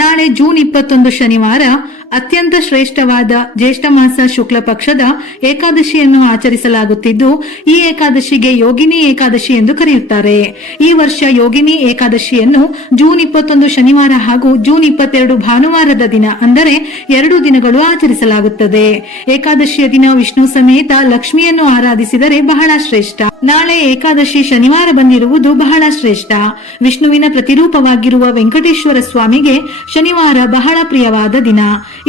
ನಾಳೆ ಜೂನ್ 21 ಶನಿವಾರ ಅತ್ಯಂತ ಶ್ರೇಷ್ಠವಾದ ಜ್ಯೇಷ್ಠ ಮಾಸ ಶುಕ್ಲ ಪಕ್ಷದ ಏಕಾದಶಿಯನ್ನು ಆಚರಿಸಲಾಗುತ್ತಿದ್ದು, ಈ ಏಕಾದಶಿಗೆ ಯೋಗಿನಿ ಏಕಾದಶಿ ಎಂದು ಕರೆಯುತ್ತಾರೆ. ಈ ವರ್ಷ ಯೋಗಿನಿ ಏಕಾದಶಿಯನ್ನು ಜೂನ್ 21 ಶನಿವಾರ ಹಾಗೂ ಜೂನ್ 22 ಭಾನುವಾರದ ದಿನ, ಅಂದರೆ 2 ದಿನಗಳು ಆಚರಿಸಲಾಗುತ್ತದೆ. ಏಕಾದಶಿಯ ದಿನ ವಿಷ್ಣು ಸಮೇತ ಲಕ್ಷ್ಮಿಯನ್ನು ಆರಾಧಿಸಿದರೆ ಬಹಳ ಶ್ರೇಷ್ಠ. ನಾಳೆ ಏಕಾದಶಿ ಶನಿವಾರ ಬಂದಿರುವುದು ಬಹಳ ಶ್ರೇಷ್ಠ. ವಿಷ್ಣುವಿನ ಪ್ರತಿರೂಪವಾಗಿರುವ ವೆಂಕಟೇಶ್ವರ ಸ್ವಾಮಿಗೆ ಶನಿವಾರ ಬಹಳ ಪ್ರಿಯವಾದ ದಿನ.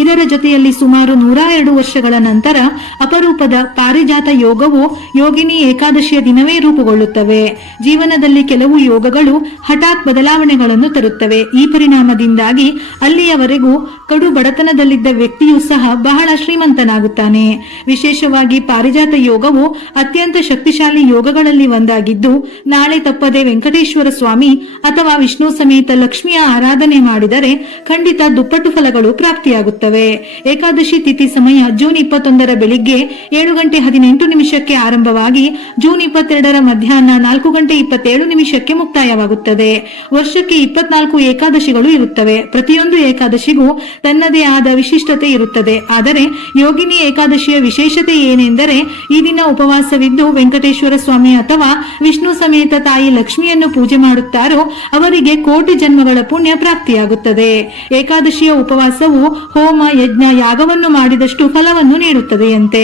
ಇದರ ಜೊತೆಯಲ್ಲಿ ಸುಮಾರು 102 ವರ್ಷಗಳ ನಂತರ ಅಪರೂಪದ ಪಾರಿಜಾತ ಯೋಗವು ಯೋಗಿನಿ ಏಕಾದಶಿಯ ದಿನವೇ ರೂಪುಗೊಳ್ಳುತ್ತವೆ. ಜೀವನದಲ್ಲಿ ಕೆಲವು ಯೋಗಗಳು ಹಠಾತ್ ಬದಲಾವಣೆಗಳನ್ನು ತರುತ್ತವೆ. ಈ ಪರಿಣಾಮದಿಂದಾಗಿ ಅಲ್ಲಿಯವರೆಗೂ ಕಡು ಬಡತನದಲ್ಲಿದ್ದ ವ್ಯಕ್ತಿಯೂ ಸಹ ಬಹಳ ಶ್ರೀಮಂತನಾಗುತ್ತಾನೆ. ವಿಶೇಷವಾಗಿ ಪಾರಿಜಾತ ಯೋಗವು ಅತ್ಯಂತ ಶಕ್ತಿಶಾಲಿ ಯೋಗಗಳಲ್ಲಿ ಒಂದಾಗಿದ್ದು, ನಾಳೆ ತಪ್ಪದೆ ವೆಂಕಟೇಶ್ವರ ಸ್ವಾಮಿ ಅಥವಾ ವಿಷ್ಣು ಸಮೇತ ಲಕ್ಷ್ಮಿಯ ಆರಾಧನೆ ಮಾಡಿದರೆ ಖಂಡಿತ ದುಪ್ಪಟ್ಟು ಫಲಗಳು ಪ್ರಾಪ್ತಿಯಾಗುತ್ತವೆ. ಏಕಾದಶಿ ತಿಥಿ ಸಮಯ ಜೂನ್ 21 ಬೆಳಿಗ್ಗೆ 7:18 ಆರಂಭವಾಗಿ ಜೂನ್ 22 ಮಧ್ಯಾಹ್ನ 4:27 ಮುಕ್ತಾಯವಾಗುತ್ತದೆ. ವರ್ಷಕ್ಕೆ 24 ಏಕಾದಶಿಗಳು ಇರುತ್ತವೆ. ಪ್ರತಿಯೊಂದು ಏಕಾದಶಿಗೂ ತನ್ನದೇ ಆದ ವಿಶಿಷ್ಟತೆ ಇರುತ್ತದೆ. ಆದರೆ ಯೋಗಿನಿ ಏಕಾದಶಿಯ ವಿಶೇಷತೆ ಏನೆಂದರೆ, ಈ ದಿನ ಉಪವಾಸವಿದ್ದು ವೆಂಕಟೇಶ್ವರ ಸ್ವಾಮಿ ಅಥವಾ ವಿಷ್ಣು ಸಮೇತ ತಾಯಿ ಲಕ್ಷ್ಮಿಯನ್ನು ಪೂಜೆ ಮಾಡುತ್ತಾರೋ ಅವರಿಗೆ ಕೋಟಿ ಜನ್ಮಗಳ ಪುಣ್ಯ ಪ್ರಾಪ್ತಿಯಾಗುತ್ತದೆ. ಏಕಾದಶಿಯ ಉಪವಾಸವು ಹೋಮ, ಯಜ್ಞ, ಯಾಗವನ್ನು ಮಾಡಿದಷ್ಟು ಫಲವನ್ನು ನೀಡುತ್ತದೆಯಂತೆ.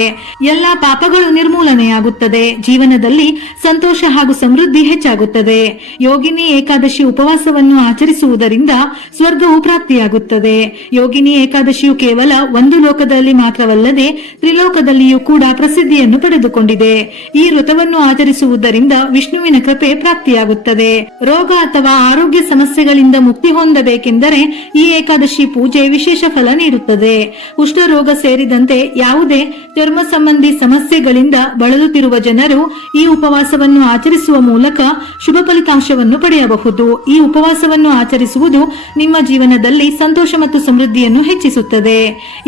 ಎಲ್ಲಾ ಪಾಪಗಳು ನಿರ್ಮೂಲನೆಯಾಗುತ್ತದೆ. ಜೀವನದಲ್ಲಿ ಸಂತೋಷ ಹಾಗೂ ಸಮೃದ್ಧಿ ಹೆಚ್ಚಾಗುತ್ತದೆ. ಯೋಗಿನಿ ಏಕಾದಶಿ ಉಪವಾಸವನ್ನು ಆಚರಿಸುವುದರಿಂದ ಸ್ವರ್ಗವು ಪ್ರಾಪ್ತಿಯಾಗುತ್ತದೆ. ಯೋಗಿನಿ ಏಕಾದಶಿಯು ಕೇವಲ ಒಂದು ಲೋಕದಲ್ಲಿ ಮಾತ್ರವಲ್ಲದೆ ತ್ರಿಲೋಕದಲ್ಲಿಯೂ ಕೂಡ ಪ್ರಸಿದ್ಧಿಯನ್ನು ಪಡೆದುಕೊಂಡಿದೆ. ಈ ವ್ರತವನ್ನು ಆಚರಿಸುವುದರಿಂದ ವಿಷ್ಣುವಿನ ಕೃಪೆ ಪ್ರಾಪ್ತಿಯಾಗುತ್ತದೆ. ರೋಗ ಅಥವಾ ಆರೋಗ್ಯ ಸಮಸ್ಯೆಗಳಿಂದ ಮುಕ್ತಿ ಹೊಂದಬೇಕೆಂದರೆ ಈ ಏಕಾದಶಿ ಪೂಜೆ ವಿಶೇಷ ಫಲ ನೀಡುತ್ತದೆ. ಕುಷ್ಠರೋಗ ಸೇರಿದಂತೆ ಯಾವುದೇ ಚರ್ಮ ಸಂಬಂಧಿ ಸಮಸ್ಯೆಗಳಿಂದ ಬಳಲುತ್ತಿರುವ ಜನರು ಈ ಉಪವಾಸವನ್ನು ಆಚರಿಸುವ ಮೂಲಕ ಶುಭ ಫಲಿತಾಂಶವನ್ನು ಪಡೆಯಬಹುದು. ಈ ಉಪವಾಸವನ್ನು ಆಚರಿಸುವುದು ನಿಮ್ಮ ಜೀವನದಲ್ಲಿ ಸಂತೋಷ ಮತ್ತು ಸಮೃದ್ಧಿಯನ್ನು ಹೆಚ್ಚಿಸುತ್ತದೆ.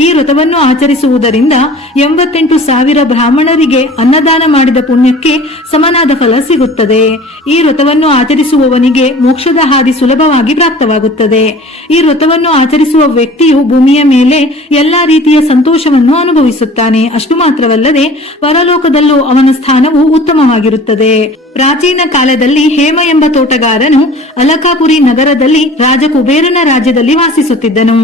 ಈ ವ್ರತವನ್ನು ಆಚರಿಸುವುದರಿಂದ 88,000 ಬ್ರಾಹ್ಮಣರಿಗೆ ಅನ್ನದಾನ ಮಾಡಿದ ಪುಣ್ಯಕ್ಕೆ ಸಮನಾದ ಫಲ ಸಿಗುತ್ತದೆ. ಈ ವ್ರತವನ್ನು ಆಚರಿಸುವವನಿಗೆ ಮೋಕ್ಷದ ಹಾದಿ ಸುಲಭವಾಗಿ ಪ್ರಾಪ್ತವಾಗುತ್ತದೆ. ಈ ವ್ರತವನ್ನು ಆಚರಿಸುವ ವ್ಯಕ್ತಿಯು ಭೂಮಿಯ ಮೇಲೆ ಎಲ್ಲಾ ರೀತಿಯ ಸಂತೋಷವನ್ನು ಅನುಭವಿಸುತ್ತಾನೆ. ಅಷ್ಟು ಮಾತ್ರವಲ್ಲದೆ ಪರಲೋಕದಲ್ಲೂ ಅವನ ಸ್ಥಾನವು ಉತ್ತಮವಾಗಿರುತ್ತದೆ. ಪ್ರಾಚೀನ ಕಾಲದಲ್ಲಿ ಹೇಮ ಎಂಬ ತೋಟಗಾರನು ಅಲಕಾಪುರಿ ನಗರದಲ್ಲಿ ರಾಜ ಕುಬೇರನ ರಾಜ್ಯದಲ್ಲಿ ವಾಸಿಸುತ್ತಿದ್ದನು.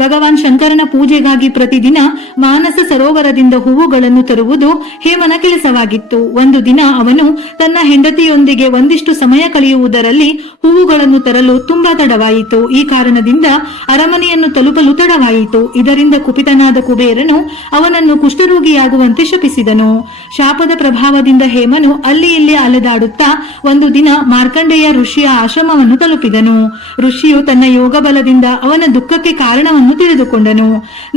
ಭಗವಾನ್ ಶಂಕರನ ಪೂಜೆಗಾಗಿ ಪ್ರತಿದಿನ ಮಾನಸ ಸರೋವರದಿಂದ ಹೂವುಗಳನ್ನು ತರುವುದು ಹೇಮನ ಕೆಲಸವಾಗಿತ್ತು. ಒಂದು ದಿನ ಅವನು ತನ್ನ ಹೆಂಡತಿಯೊಂದಿಗೆ ಒಂದಿಷ್ಟು ಸಮಯ ಕಳೆಯುವುದರಲ್ಲಿ ಹೂವುಗಳನ್ನು ತರಲು ತುಂಬಾ ತಡವಾಯಿತು. ಈ ಕಾರಣದಿಂದ ಅರಮನೆಯನ್ನು ತಲುಪಲು ತಡವಾಯಿತು. ಇದರಿಂದ ಕುಪಿತನಾದ ಕುಬೇರನು ಅವನನ್ನು ಕುಷ್ಠರೋಗಿಯಾಗುವಂತೆ ಶಪಿಸಿದನು. ಶಾಪದ ಪ್ರಭಾವದಿಂದ ಹೇಮನು ಅಲ್ಲಿ ಇಲ್ಲಿ ಅಲೆದಾಡುತ್ತಾ ಒಂದು ದಿನ ಮಾರ್ಕಂಡೇಯ ಋಷಿಯ ಆಶ್ರಮವನ್ನು ತಲುಪಿದನು. ಋಷಿಯು ತನ್ನ ಯೋಗ ಬಲದಿಂದ ಅವನ ದುಃಖಕ್ಕೆ ಕಾರಣವನ್ನು ತಿಳಿದುಕೊಂಡನು.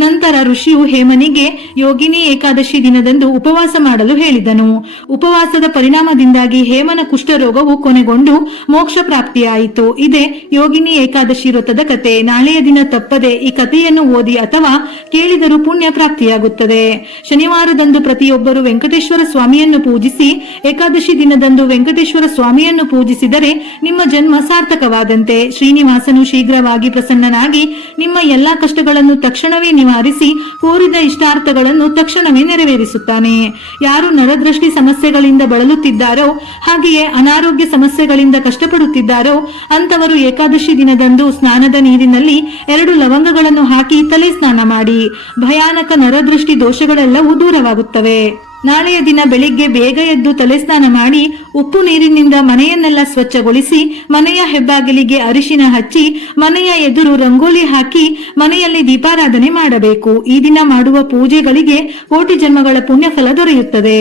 ನಂತರ ಋಷಿಯು ಹೇಮನಿಗೆ ಯೋಗಿನಿ ಏಕಾದಶಿ ದಿನದಂದು ಉಪವಾಸ ಮಾಡಲು ಹೇಳಿದನು. ಉಪವಾಸದ ಪರಿಣಾಮದಿಂದಾಗಿ ಹೇಮನ ಕುಷ್ಠರೋಗವು ಕೊನೆಗೊಂಡು ಮೋಕ್ಷ ಪ್ರಾಪ್ತಿಯಾಯಿತು. ಇದೇ ಯೋಗಿನಿ ಏಕಾದಶಿ ವ್ರತದ ಕತೆ. ನಾಳೆಯ ದಿನ ತಪ್ಪದೆ ಈ ಕಥೆಯನ್ನು ಓದಿ ಅಥವಾ ಕೇಳಿದರೂ ಪುಣ್ಯ ಪ್ರಾಪ್ತಿಯಾಗುತ್ತದೆ. ಶನಿವಾರದಂದು ಪ್ರತಿಯೊಬ್ಬರು ವೆಂಕಟೇಶ್ವರ ಸ್ವಾಮಿಯನ್ನು ಪೂಜಿಸಿ. ಏಕಾದಶಿ ದಿನದಂದು ವೆಂಕಟೇಶ್ವರ ಸ್ವಾಮಿಯನ್ನು ಪೂಜಿಸಿದರೆ ನಿಮ್ಮ ಜನ್ಮ ಸಾರ್ಥಕವಾದಂತೆ. ಶ್ರೀನಿವಾಸನು ಶೀಘ್ರವಾಗಿ ಪ್ರಸನ್ನನಾಗಿ ನಿಮ್ಮ ಎಲ್ಲಾ ಕಷ್ಟಗಳನ್ನು ತಕ್ಷಣವೇ ನಿವಾರಿಸಿ ಕೋರಿದ ಇಷ್ಟಾರ್ಥಗಳನ್ನು ತಕ್ಷಣವೇ ನೆರವೇರಿಸುತ್ತಾನೆ. ಯಾರು ನರದೃಷ್ಟಿ ಸಮಸ್ಯೆಗಳಿಂದ ಬಳಲುತ್ತಿದ್ದಾರೋ ಹಾಗೆಯೇ ಅನಾರೋಗ್ಯ ಸಮಸ್ಯೆಗಳಿಂದ ಕಷ್ಟಪಡುತ್ತಿದ್ದಾರೋ ಅಂತವರು ಏಕಾದಶಿ ದಿನದಂದು ಸ್ನಾನದ ನೀರಿನಲ್ಲಿ 2 ಲವಂಗಗಳನ್ನು ಹಾಕಿ ತಲೆ ಸ್ನಾನ ಮಾಡಿ. ಭಯಾನಕ ನರದೃಷ್ಟಿ ದೋಷಗಳೆಲ್ಲವೂ ದೂರವಾಗುತ್ತವೆ. ನಾಳೆಯ ದಿನ ಬೆಳಿಗ್ಗೆ ಬೇಗ ಎದ್ದು ತಲೆ ಸ್ನಾನ ಮಾಡಿ ಉಪ್ಪು ನೀರಿನಿಂದ ಮನೆಯನ್ನೆಲ್ಲ ಸ್ವಚ್ಛಗೊಳಿಸಿ ಮನೆಯ ಹೆಬ್ಬಾಗಿಲಿಗೆ ಅರಿಶಿನ ಹಚ್ಚಿ ಮನೆಯ ಎದುರು ರಂಗೋಲಿ ಹಾಕಿ ಮನೆಯಲ್ಲಿ ದೀಪಾರಾಧನೆ ಮಾಡಬೇಕು. ಈ ದಿನ ಮಾಡುವ ಪೂಜೆಗಳಿಗೆ ಕೋಟಿ ಜನ್ಮಗಳ ಪುಣ್ಯ ಫಲ ದೊರೆಯುತ್ತದೆ.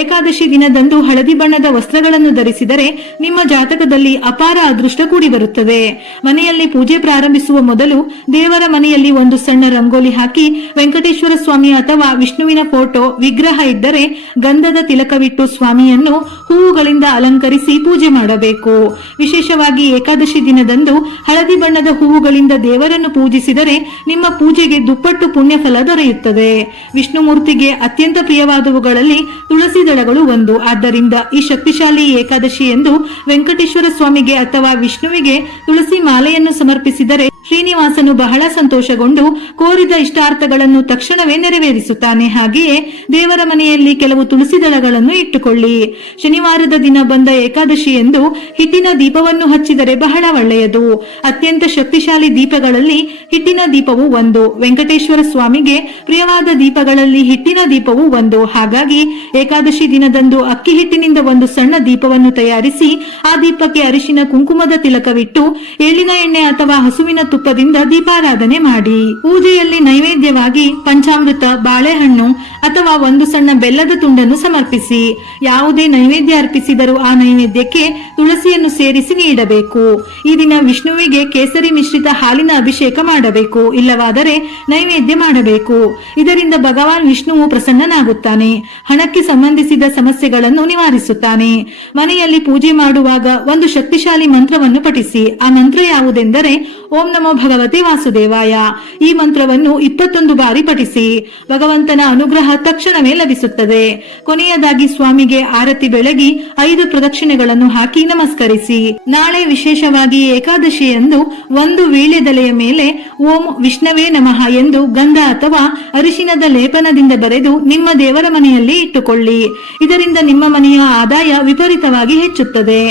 ಏಕಾದಶಿ ದಿನದಂದು ಹಳದಿ ಬಣ್ಣದ ವಸ್ತ್ರಗಳನ್ನು ಧರಿಸಿದರೆ ನಿಮ್ಮ ಜಾತಕದಲ್ಲಿ ಅಪಾರ ಅದೃಷ್ಟ ಕೂಡಿ ಬರುತ್ತದೆ. ಮನೆಯಲ್ಲಿ ಪೂಜೆ ಪ್ರಾರಂಭಿಸುವ ಮೊದಲು ದೇವರ ಮನೆಯಲ್ಲಿ ಒಂದು ಸಣ್ಣ ರಂಗೋಲಿ ಹಾಕಿ ವೆಂಕಟೇಶ್ವರ ಸ್ವಾಮಿ ಅಥವಾ ವಿಷ್ಣುವಿನ ಫೋಟೋ ವಿಗ್ರಹ ಇದ್ದರೆ ಗಂಧದ ತಿಲಕವಿಟ್ಟು ಸ್ವಾಮಿಯನ್ನು ಹೂವುಗಳಿಂದ ಅಲಂಕರಿಸಿ ಪೂಜೆ ಮಾಡಬೇಕು. ವಿಶೇಷವಾಗಿ ಏಕಾದಶಿ ದಿನದಂದು ಹಳದಿ ಬಣ್ಣದ ಹೂವುಗಳಿಂದ ದೇವರನ್ನು ಪೂಜಿಸಿದರೆ ನಿಮ್ಮ ಪೂಜೆಗೆ ದುಪ್ಪಟ್ಟು ಪುಣ್ಯ ಫಲ ದೊರೆಯುತ್ತದೆ. ವಿಷ್ಣುಮೂರ್ತಿಗೆ ಅತ್ಯಂತ ಪ್ರಿಯವಾದವುಗಳಲ್ಲಿ ತುಳಸಿ ದಳಗಳು ಒಂದು. ಆದ್ದರಿಂದ ಈ ಶಕ್ತಿಶಾಲಿ ಏಕಾದಶಿ ಎಂದು ವೆಂಕಟೇಶ್ವರ ಸ್ವಾಮಿಗೆ ಅಥವಾ ವಿಷ್ಣುವಿಗೆ ತುಳಸಿ ಮಾಲೆಯನ್ನು ಸಮರ್ಪಿಸಿದರೆ ಶ್ರೀನಿವಾಸನು ಬಹಳ ಸಂತೋಷಗೊಂಡು ಕೋರಿದ ಇಷ್ಟಾರ್ಥಗಳನ್ನು ತಕ್ಷಣವೇ ನೆರವೇರಿಸುತ್ತಾನೆ. ಹಾಗೆಯೇ ದೇವರ ಮನೆಯಲ್ಲಿ ಕೆಲವು ತುಳಸಿ ದಳಗಳನ್ನು ಇಟ್ಟುಕೊಳ್ಳಿ. ಶನಿವಾರದ ದಿನ ಬಂದ ಏಕಾದಶಿ ಎಂದು ಹಿಟ್ಟಿನ ದೀಪವನ್ನು ಹಚ್ಚಿದರೆ ಬಹಳ ಒಳ್ಳೆಯದು. ಅತ್ಯಂತ ಶಕ್ತಿಶಾಲಿ ದೀಪಗಳಲ್ಲಿ ಹಿಟ್ಟಿನ ದೀಪವು ಒಂದು. ವೆಂಕಟೇಶ್ವರ ಸ್ವಾಮಿಗೆ ಪ್ರಿಯವಾದ ದೀಪಗಳಲ್ಲಿ ಹಿಟ್ಟಿನ ದೀಪವು ಒಂದು. ಹಾಗಾಗಿ ಏಕಾದಶಿ ದಿನದಂದು ಅಕ್ಕಿ ಹಿಟ್ಟಿನಿಂದ ಒಂದು ಸಣ್ಣ ದೀಪವನ್ನು ತಯಾರಿಸಿ ಆ ದೀಪಕ್ಕೆ ಅರಿಶಿನ ಕುಂಕುಮದ ತಿಲಕವಿಟ್ಟು ಎಳ್ಳಿನ ಎಣ್ಣೆ ಅಥವಾ ಹಸುವಿನ ತುಪ್ಪದಿಂದ ದೀಪಾರಾಧನೆ ಮಾಡಿ. ಪೂಜೆಯಲ್ಲಿ ನೈವೇದ್ಯವಾಗಿ ಪಂಚಾಮೃತ, ಬಾಳೆಹಣ್ಣು ಅಥವಾ ಒಂದು ಸಣ್ಣ ಬೆಲ್ಲದ ತುಂಡನ್ನು ಸಮರ್ಪಿಸಿ. ಯಾವುದೇ ನೈವೇದ್ಯ ಅರ್ಪಿಸಿದರೂ ಆ ನೈವೇದ್ಯಕ್ಕೆ ತುಳಸಿಯನ್ನು ಸೇರಿಸಿ ನೀಡಬೇಕು. ಈ ದಿನ ವಿಷ್ಣುವಿಗೆ ಕೇಸರಿ ಮಿಶ್ರಿತ ಹಾಲಿನ ಅಭಿಷೇಕ ಮಾಡಬೇಕು. ಇಲ್ಲವಾದರೆ ನೈವೇದ್ಯ ಮಾಡಬೇಕು. ಇದರಿಂದ ಭಗವಾನ್ ವಿಷ್ಣುವು ಪ್ರಸನ್ನನಾಗುತ್ತಾನೆ. ಹಣಕ್ಕೆ ಸಂಬಂಧಿಸಿದ ಸಮಸ್ಯೆಗಳನ್ನು ನಿವಾರಿಸುತ್ತಾನೆ. ಮನೆಯಲ್ಲಿ ಪೂಜೆ ಮಾಡುವಾಗ ಒಂದು ಶಕ್ತಿಶಾಲಿ ಮಂತ್ರವನ್ನು ಪಠಿಸಿ. ಆ ಮಂತ್ರ ಯಾವುದೆಂದರೆ ಓಂ ನಮೋ ಭಗವತೆ ವಾಸುದೇವಾಯ. ಈ ಮಂತ್ರವನ್ನು 21 ಬಾರಿ ಪಠಿಸಿ. ಭಗವಂತನ ಅನುಗ್ರಹ ತಕ್ಷಣವೇ ಲಭಿಸುತ್ತದೆ. ಕೊನೆಯದಾಗಿ ಸ್ವಾಮಿಗೆ ಆರತಿ ಬೆಳಗಿ 5 ಪ್ರದಕ್ಷಿಣೆಗಳನ್ನು ಹಾಕಿ ನಮಸ್ಕರಿಸಿ. ನಾಳೆ ವಿಶೇಷವಾಗಿ ಏಕಾದಶಿಯಂದು ಒಂದು ವೀಳ್ಯದೆಲೆಯ ಮೇಲೆ ಓಂ ವಿಷ್ಣವೇ ನಮಃ ಎಂದು ಗಂಧ ಅಥವಾ ಅರಿಶಿನದ ಲೇಪನದಿಂದ ಬರೆದು ನಿಮ್ಮ ದೇವರ ಮನೆಯಲ್ಲಿ ಇಟ್ಟುಕೊಳ್ಳಿ. ಇದರಿಂದ ನಿಮ್ಮ ಮನೆಯ ಆದಾಯ ವಿಪರೀತವಾಗಿ ಹೆಚ್ಚುತ್ತದೆ.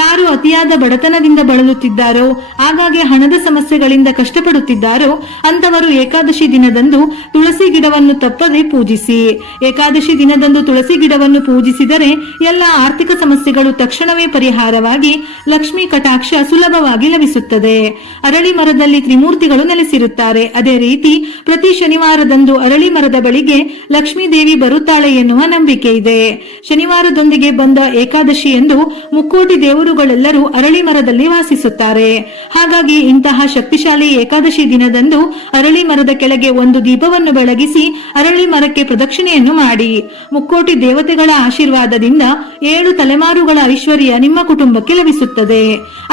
ಯಾರು ಅತಿಯಾದ ಬಡತನದಿಂದ ಬಳಲುತ್ತಿದ್ದಾರೋ, ಆಗಾಗ್ಗೆ ಹಣದ ಸಮಸ್ಯೆಗಳಿಂದ ಕಷ್ಟಪಡುತ್ತಿದ್ದಾರೋ ಅಂತವರು ಏಕಾದಶಿ ದಿನದಂದು ತುಳಸಿ ಗಿಡವನ್ನು ತಪ್ಪದೆ ಪೂಜಿಸಿ. ಏಕಾದಶಿ ದಿನದಂದು ತುಳಸಿ ಗಿಡವನ್ನು ಪೂಜಿಸಿದರೆ ಎಲ್ಲ ಆರ್ಥಿಕ ಸಮಸ್ಯೆಗಳು ತಕ್ಷಣವೇ ಪರಿಹಾರವಾಗಿ ಲಕ್ಷ್ಮೀ ಕಟಾಕ್ಷ ಸುಲಭವಾಗಿ ಲಭಿಸುತ್ತದೆ. ಅರಳಿ ಮರದಲ್ಲಿ ತ್ರಿಮೂರ್ತಿಗಳು ನೆಲೆಸಿರುತ್ತಾರೆ. ಅದೇ ರೀತಿ ಪ್ರತಿ ಶನಿವಾರದಂದು ಅರಳಿ ಮರದ ಬಳಿಗೆ ಲಕ್ಷ್ಮೀ ದೇವಿ ಬರುತ್ತಾಳೆ ಎನ್ನುವ ನಂಬಿಕೆ ಇದೆ. ಶನಿವಾರದೊಂದಿಗೆ ಬಂದ ಏಕಾದಶಿ ಎಂದು ಮುಕ್ಕೋಟಿ ದೇವರುಗಳೆಲ್ಲರೂ ಅರಳಿ ಮರದಲ್ಲಿ ವಾಸಿಸುತ್ತಾರೆ. ಹಾಗಾಗಿ ಇಂತಹ ಶಕ್ತಿಶಾಲಿ ಏಕಾದಶಿ ದಿನದಂದು ಅರಳಿ ಮರದ ಕೆಳಗೆ ಒಂದು ದೀಪವನ್ನು ಬೆಳಗಿಸಿ ಅರಳಿ ಮರಕ್ಕೆ ಪ್ರದಕ್ಷಿಣೆಯನ್ನು ಮಾಡಿ. ಮುಕ್ಕೋಟಿ ದೇವತೆಗಳ ಆಶೀರ್ವಾದದಿಂದ 7 ತಲೆಮಾರುಗಳ ಐಶ್ವರ್ಯ ನಿಮ್ಮ ಕುಟುಂಬಕ್ಕೆ ಲಭಿಸುತ್ತದೆ.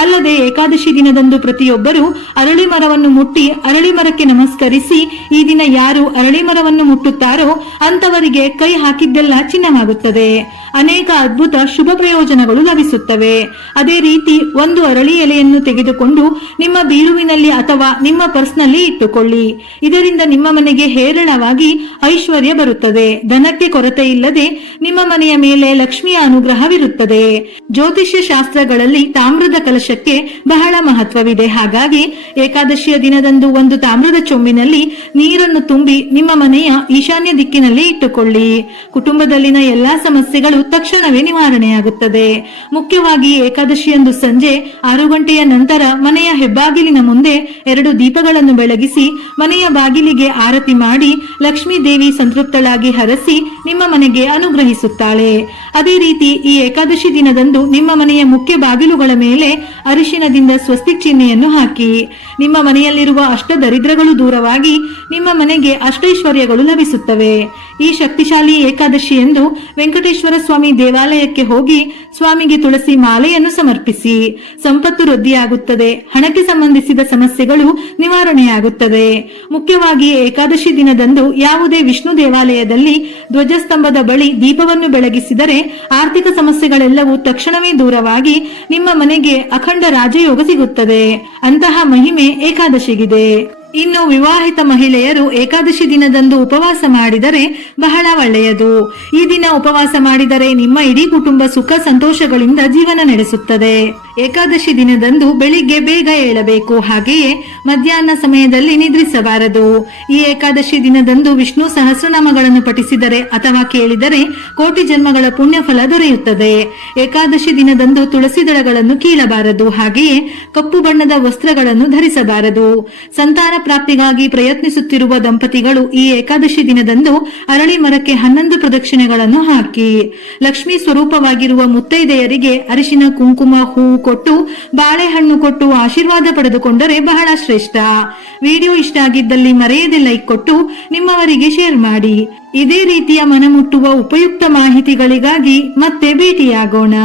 ಅಲ್ಲದೆ ಏಕಾದಶಿ ದಿನದಂದು ಪ್ರತಿಯೊಬ್ಬರು ಅರಳಿ ಮರವನ್ನು ಮುಟ್ಟಿ ಅರಳಿ ಮರಕ್ಕೆ ನಮಸ್ಕರಿಸಿ. ಈ ದಿನ ಯಾರು ಅರಳಿ ಮರವನ್ನು ಮುಟ್ಟುತ್ತಾರೋ ಅಂತವರಿಗೆ ಕೈ ಹಾಕಿದ್ದೆಲ್ಲ ಚಿನ್ನವಾಗುತ್ತದೆ. ಅನೇಕ ಅದ್ಭುತ ಶುಭ ಪ್ರಯೋಜನಗಳು ಲಭಿಸುತ್ತವೆ. ಅದೇ ರೀತಿ ಒಂದು ಅರಳಿ ಎಲೆಯನ್ನು ತೆಗೆದುಕೊಂಡು ನಿಮ್ಮ ಬೀರುವಿನಲ್ಲಿ ಅಥವಾ ನಿಮ್ಮ ಪರ್ಸ್ನಲ್ಲಿ ಇಟ್ಟುಕೊಳ್ಳಿ. ಇದರಿಂದ ನಿಮ್ಮ ಮನೆಗೆ ಹೇರಳವಾಗಿ ಐಶ್ವರ್ಯ ಬರುತ್ತದೆ. ಧನಕ್ಕೆ ಕೊರತೆ ಇಲ್ಲದೆ ನಿಮ್ಮ ಮನೆಯ ಮೇಲೆ ಲಕ್ಷ್ಮಿಯ ಅನುಗ್ರಹವಿರುತ್ತದೆ. ಜ್ಯೋತಿಷ್ಯ ಶಾಸ್ತ್ರಗಳಲ್ಲಿ ತಾಮ್ರದ ಕಲಶಕ್ಕೆ ಬಹಳ ಮಹತ್ವವಿದೆ. ಹಾಗಾಗಿ ಏಕಾದಶಿಯ ದಿನದಂದು ಒಂದು ತಾಮ್ರದ ಚೊಂಬಿನಲ್ಲಿ ನೀರನ್ನು ತುಂಬಿ ನಿಮ್ಮ ಮನೆಯ ಈಶಾನ್ಯ ದಿಕ್ಕಿನಲ್ಲಿ ಇಟ್ಟುಕೊಳ್ಳಿ. ಕುಟುಂಬದಲ್ಲಿನ ಎಲ್ಲಾ ಸಮಸ್ಯೆಗಳು ತಕ್ಷಣವೇ ನಿವಾರಣೆಯಾಗುತ್ತದೆ. ಮುಖ್ಯವಾಗಿ ಏಕಾದಶಿಯಂದು ಸಂಜೆ 6 ಗಂಟೆಯ ನಂತರ ಮನೆಯ ಹೆಬ್ಬಾಗಿಲಿನ ಮುಂದೆ 2 ದೀಪಗಳನ್ನು ಬೆಳಗಿಸಿ ಮನೆಯ ಬಾಗಿಲಿಗೆ ಆರತಿ ಮಾಡಿ ಲಕ್ಷ್ಮೀ ದೇವಿ ಸಂತೃಪ್ತಳಾಗಿ ಹರಸಿ ನಿಮ್ಮ ಮನೆಗೆ ಅನುಗ್ರಹಿಸುತ್ತಾಳೆ. ಅದೇ ರೀತಿ ಈ ಏಕಾದಶಿ ದಿನದಂದು ನಿಮ್ಮ ಮನೆಯ ಮುಖ್ಯ ಬಾಗಿಲುಗಳ ಮೇಲೆ ಅರಿಶಿನದಿಂದ ಸ್ವಸ್ತಿಕ್ ಚಿಹ್ನೆಯನ್ನು ಹಾಕಿ. ನಿಮ್ಮ ಮನೆಯಲ್ಲಿರುವ ಅಷ್ಟ ದರಿದ್ರಗಳು ದೂರವಾಗಿ ನಿಮ್ಮ ಮನೆಗೆ ಅಷ್ಟೈಶ್ವರ್ಯಗಳು ಲಭಿಸುತ್ತವೆ. ಈ ಶಕ್ತಿಶಾಲಿ ಏಕಾದಶಿ ಎಂದು ವೆಂಕಟೇಶ್ವರ ಸ್ವಾಮಿ ದೇವಾಲಯಕ್ಕೆ ಹೋಗಿ ಸ್ವಾಮಿಗೆ ತುಳಸಿ ಮಾಲೆಯನ್ನು ಸಮರ್ಪಿಸಿ. ಸಂಪತ್ತು ವೃದ್ಧಿಯಾಗುತ್ತದೆ. ಹಣಕ್ಕೆ ಸಂಬಂಧಿಸಿದ ಸಮಸ್ಯೆಗಳು ನಿವಾರಣೆಯಾಗುತ್ತದೆ. ಮುಖ್ಯವಾಗಿ ಏಕಾದಶಿ ದಿನದಂದು ಯಾವುದೇ ವಿಷ್ಣು ದೇವಾಲಯದಲ್ಲಿ ಧ್ವಜಸ್ತಂಭದ ಬಳಿ ದೀಪವನ್ನು ಬೆಳಗಿಸಿದರೆ ಆರ್ಥಿಕ ಸಮಸ್ಯೆಗಳೆಲ್ಲವೂ ತಕ್ಷಣವೇ ದೂರವಾಗಿ ನಿಮ್ಮ ಮನೆಗೆ ಅಖಂಡ ರಾಜಯೋಗ ಸಿಗುತ್ತದೆ. ಅಂತಹ ಮಹಿಮೆ ಏಕಾದಶಿಗಿದೆ. ಇನ್ನು ವಿವಾಹಿತ ಮಹಿಳೆಯರು ಏಕಾದಶಿ ದಿನದಂದು ಉಪವಾಸ ಮಾಡಿದರೆ ಬಹಳ ಒಳ್ಳೆಯದು. ಈ ದಿನ ಉಪವಾಸ ಮಾಡಿದರೆ ನಿಮ್ಮ ಇಡೀ ಕುಟುಂಬ ಸುಖ ಸಂತೋಷಗಳಿಂದ ಜೀವನ ನಡೆಸುತ್ತದೆ. ಏಕಾದಶಿ ದಿನದಂದು ಬೆಳಿಗ್ಗೆ ಬೇಗ ಏಳಬೇಕು. ಹಾಗೆಯೇ ಮಧ್ಯಾಹ್ನ ಸಮಯದಲ್ಲಿ ನಿದ್ರಿಸಬಾರದು. ಈ ಏಕಾದಶಿ ದಿನದಂದು ವಿಷ್ಣು ಸಹಸ್ರನಾಮಗಳನ್ನು ಪಠಿಸಿದರೆ ಅಥವಾ ಕೇಳಿದರೆ ಕೋಟಿ ಜನ್ಮಗಳ ಪುಣ್ಯ ಫಲ ದೊರೆಯುತ್ತದೆ. ಏಕಾದಶಿ ದಿನದಂದು ತುಳಸಿ ದಳಗಳನ್ನು ಕೀಳಬಾರದು. ಹಾಗೆಯೇ ಕಪ್ಪು ಬಣ್ಣದ ವಸ್ತ್ರಗಳನ್ನು ಧರಿಸಬಾರದು. ಸಂತಾನ ಪ್ರಾಪ್ತಿಗಾಗಿ ಪ್ರಯತ್ನಿಸುತ್ತಿರುವ ದಂಪತಿಗಳು ಈ ಏಕಾದಶಿ ದಿನದಂದು ಅರಳಿ ಮರಕ್ಕೆ 11 ಪ್ರದಕ್ಷಿಣೆಗಳನ್ನು ಹಾಕಿ. ಲಕ್ಷ್ಮೀ ಸ್ವರೂಪವಾಗಿರುವ ಮುತ್ತೈದೆಯರಿಗೆ ಅರಿಶಿನ ಕುಂಕುಮ ಹೂವು ಕೊಟ್ಟು ಬಾಳೆಹಣ್ಣು ಕೊಟ್ಟು ಆಶೀರ್ವಾದ ಪಡೆದುಕೊಂಡರೆ ಬಹಳ ಶ್ರೇಷ್ಠ. ವಿಡಿಯೋ ಇಷ್ಟ ಆಗಿದ್ದಲ್ಲಿ ಮರೆಯದೆ ಲೈಕ್ ಕೊಟ್ಟು ನಿಮ್ಮವರಿಗೆ ಶೇರ್ ಮಾಡಿ. ಇದೇ ರೀತಿಯ ಮನಮುಟ್ಟುವ ಉಪಯುಕ್ತ ಮಾಹಿತಿಗಳಿಗಾಗಿ ಮತ್ತೆ ಭೇಟಿಯಾಗೋಣ.